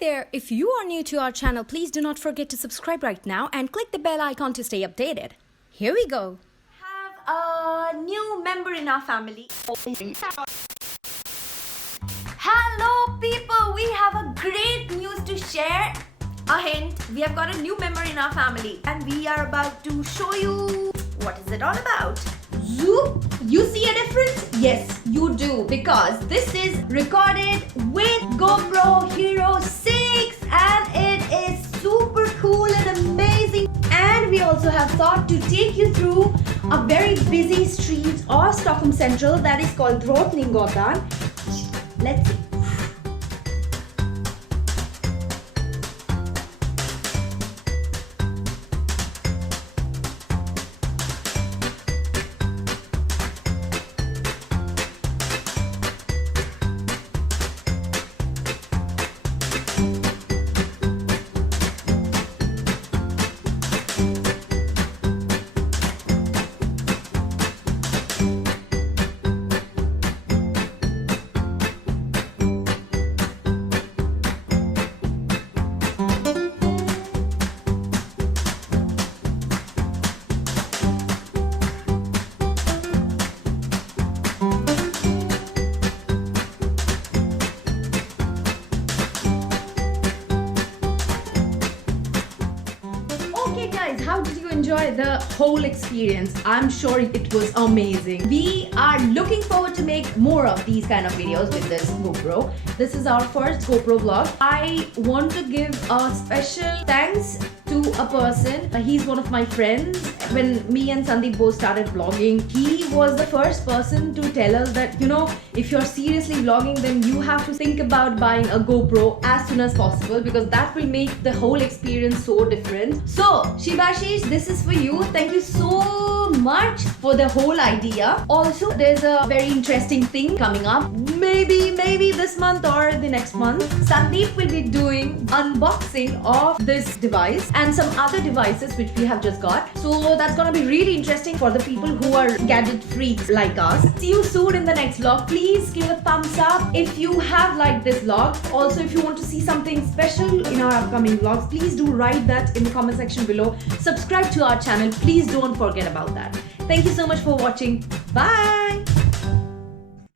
there, if you are new to our channel, please do not forget to subscribe right now and click the bell icon to stay updated. Here we go. Have a new member in our family. Hello people, we have a great news to share. A hint, we have got a new member in our family and we are about to show you what is it all about. Zoop! You see a difference? Yes, you do, because this is recorded with GoPro Hero6 and it is super cool and amazing. And we also have thought to take you through a very busy street of Stockholm Central that is called Drottninggatan. Let's see. Okay guys, how did you enjoy the whole experience? I'm sure it was amazing. We are looking forward to make more of these kind of videos with this GoPro. This is our first GoPro vlog. I want to give a special thanks to a person. He's one of my friends. When me and Sandip both started vlogging, he was the first person to tell us that, you know, if you're seriously vlogging, then you have to think about buying a GoPro as soon as possible, because that will make the whole experience so different. So Shibashish, this is for you. Thank you so much for the whole idea. Also, there's a very interesting thing coming up. Maybe this month or the next month, Sandeep will be doing unboxing of this device and some other devices which we have just got. So that's gonna be really interesting for the people who are gadget freaks like us. See you soon in the next vlog. Please give a thumbs up if you have liked this vlog. Also, if you want to see something special in our upcoming vlogs, please do write that in the comment section below. Subscribe to our channel. Please don't forget about that. Thank you so much for watching. Bye.